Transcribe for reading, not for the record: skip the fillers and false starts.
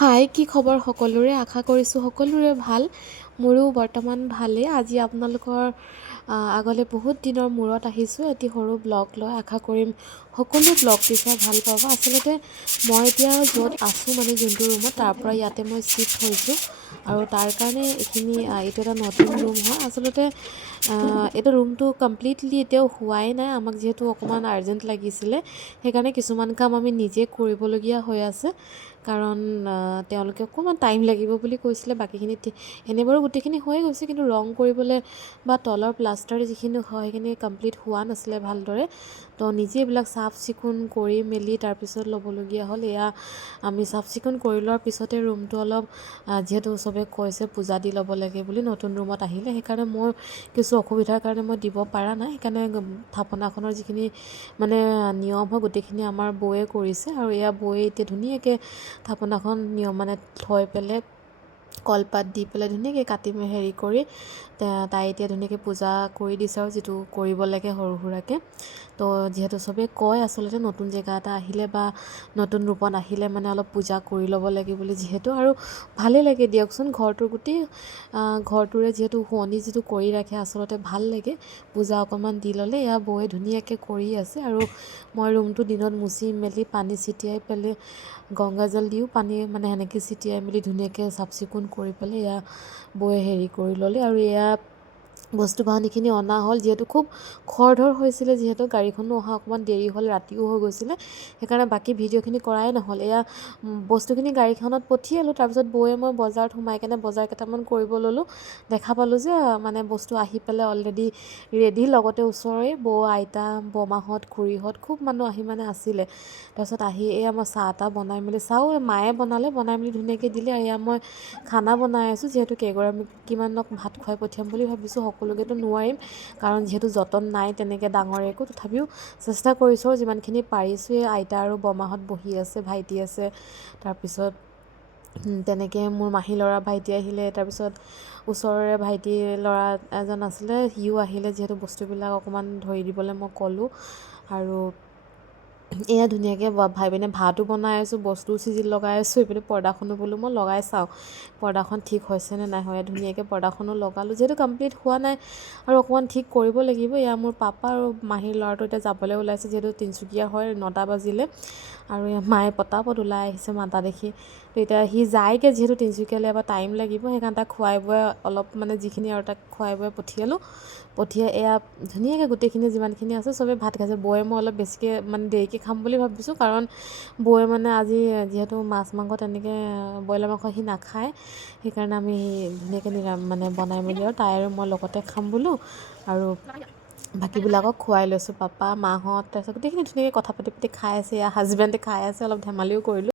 হাই, কি খবৰ সকলোৰে? আশা কৰিছোঁ সকলোৰে ভাল। মোৰো বৰ্তমান ভালেই। আজি আপোনালোকৰ আগলৈ বহুত দিনৰ মূৰত আহিছোঁ এটি সৰু ব্লগ লৈ। আশা কৰিম সকলো ব্লগটো চাই ভাল পাব। আচলতে মই এতিয়া য'ত আছোঁ, মানে যোনটো ৰুমত, তাৰ পৰা ইয়াতে মই শ্বিফ্ট হৈছোঁ আৰু তাৰ কাৰণে এইটো এটা নতুন ৰুম হয়। আচলতে এইটো ৰুমটো কমপ্লিটলি এতিয়াও হোৱাই নাই। আমাক যিহেতু অকণমান আৰ্জেণ্ট লাগিছিলে, সেইকাৰণে কিছুমান কাম আমি নিজে কৰিবলগীয়া হৈ আছে। কাৰণ তেওঁলোকে অকণমান টাইম লাগিব বুলি কৈছিলে। বাকীখিনি এনেই বাৰু গোটেইখিনি হৈ গৈছে, কিন্তু ৰং কৰিবলৈ বা তলৰ প্লাষ্টাৰ যিখিনি হয় সেইখিনি কমপ্লিট হোৱা নাছিলে ভালদৰে। তো নিজে এইবিলাক চাফ চিকুণ কৰি মেলি তাৰপিছত ল'বলগীয়া হ'ল। এয়া আমি চাফ চিকুণ কৰি লোৱাৰ পিছতে ৰুমটো অলপ, যিহেতু চবে কৈছে পূজা দি ল'ব লাগে বুলি নতুন ৰুমত আহিলে, সেইকাৰণে মোৰ কিছু অসুবিধাৰ কাৰণে মই দিব পৰা নাই। সেইকাৰণে থাপনাখনৰ যিখিনি মানে নিয়ম হয় গোটেইখিনি আমাৰ বৌয়ে কৰিছে। আৰু এয়া বৌয়ে এতিয়া ধুনীয়াকৈ থাপনাখন মানে থৈ পেলাই কলপাত দি পেলাই ধুনীয়াকৈ কাটি হেৰি কৰি তাই এতিয়া ধুনীয়াকৈ পূজা কৰি দিছে আৰু যিটো কৰিব লাগে সৰু সুৰাকৈ। তো যিহেতু চবেই কয় আচলতে নতুন জেগা এটা আহিলে বা নতুন ৰূপত আহিলে মানে অলপ পূজা কৰি ল'ব লাগে বুলি, যিহেতু আৰু ভালেই লাগে দিয়কচোন। ঘৰটোৰে যিহেতু শুৱনি যিটো কৰি ৰাখে, আচলতে ভাল লাগে পূজা অকণমান দি ল'লে। এয়া বৌয়ে ধুনীয়াকৈ কৰি আছে আৰু মই ৰুমটো দিনত মুচি মেলি পানী ছিটিয়াই পেলাই গংগাজল দিও পানী মানে সেনেকৈ ছিটিয়াই মেলি ধুনীয়াকৈ চাফ চিকুণ কৰি পেলাই এয়া বৌয়ে হেৰি কৰি ল'লে। আৰু এয়া বস্তু বাহানিখিনি অনা হ'ল, যিহেতু খুব খৰধৰ হৈছিলে, যিহেতু গাড়ীখনো অহা অকণমান দেৰি হ'ল, ৰাতিও হৈ গৈছিলে, সেইকাৰণে বাকী ভিডিঅ'খিনি কৰাই নহ'ল। এয়া বস্তুখিনি গাড়ীখনত পঠিয়ালোঁ। তাৰপিছত বৌয়ে মই বজাৰত সোমাই কেনে বজাৰ কেইটামান কৰিব ল'লোঁ। দেখা পালোঁ যে মানে বস্তু আহি পেলাই অলৰেডি ৰেডি। লগতে ওচৰৰে বৌ, আইতা, বৰমাহঁত, খুৰীহঁত খুব মানুহ আহি মানে আছিলে। তাৰপিছত আহি এয়া মই চাহ তাহ বনাই মেলি মায়ে বনাই মেলি ধুনীয়াকৈ দিলে। আৰু এয়া মই খানা বনাই আছোঁ, যিহেতু কেইগৰাকীমানক ভাত খুৱাই পঠিয়াম বুলি ভাবিছোঁ। সকলোকেতো নোৱাৰিম, কাৰণ যিহেতু যতন নাই তেনেকৈ ডাঙৰ একো। তথাপিও চেষ্টা কৰিছোঁ আৰু যিমানখিনি পাৰিছোঁ। এই আইতা আৰু বৰমাহঁত বহি আছে, ভাইটি আছে। তাৰপিছত তেনেকৈ মোৰ মাহী ল'ৰা ভাইটি আহিলে। তাৰপিছত ওচৰৰে ভাইটি ল'ৰা এজন আছিলে, সিও আহিলে, যিহেতু বস্তুবিলাক অকণমান ধৰি দিবলৈ মই ক'লোঁ। আৰু এয়া ধুনীয়াকৈ ভাই পিনে ভাতো বনাই আছোঁ, বস্তু চিজিল লগাই আছোঁ। এইপিনে পৰ্দাখনো বোলো মই লগাই চাওঁ পৰ্দাখন ঠিক হৈছেনে নাই হয়। ধুনীয়াকৈ পৰ্দাখনো লগালোঁ, যিহেতু কমপ্লিট হোৱা নাই আৰু অকণমান ঠিক কৰিব লাগিব। এয়া মোৰ পাপা আৰু মাহীৰ ল'ৰাটো এতিয়া যাবলৈ ওলাইছে, যিহেতু তিনিচুকীয়া হয়, 9টা বাজিলে। আৰু মায়ে পতাপত ওলাই আহিছে মাতা দেখি। তো এতিয়া সি যায়গৈ, যিহেতু তিনিচুকীয়ালৈ এবাৰ টাইম লাগিব, সেইকাৰণে তাক খুৱাই বোৱাই অলপ মানে যিখিনি আৰু তাক খুৱাই বোৱাই পঠিয়ালোঁ। পঠিয়াই এয়া ধুনীয়াকৈ গোটেইখিনি যিমানখিনি আছে চবেই ভাত খাইছে। বৌয়ে মই অলপ বেছিকৈ মানে দেৰিকৈ খাম বুলি ভাবিছোঁ, কাৰণ বৌয়ে মানে আজি যিহেতু মাছ মাংস তেনেকৈ ব্ৰইলাৰ মাংস সি নাখায়, সেইকাৰণে আমি ধুনীয়াকৈ মানে বনাই মেলি আৰু তাই আৰু মই লগতে খাম বোলো। আৰু বাকীবিলাকক খুৱাই লৈছোঁ, পাপা মাহঁত। তাৰপিছত গোটেইখিনি ধুনীয়াকৈ কথা পাতি খাই আছে। এয়া হাজবেণ্ডে খাই আছে, অলপ ধেমালিও কৰিলোঁ।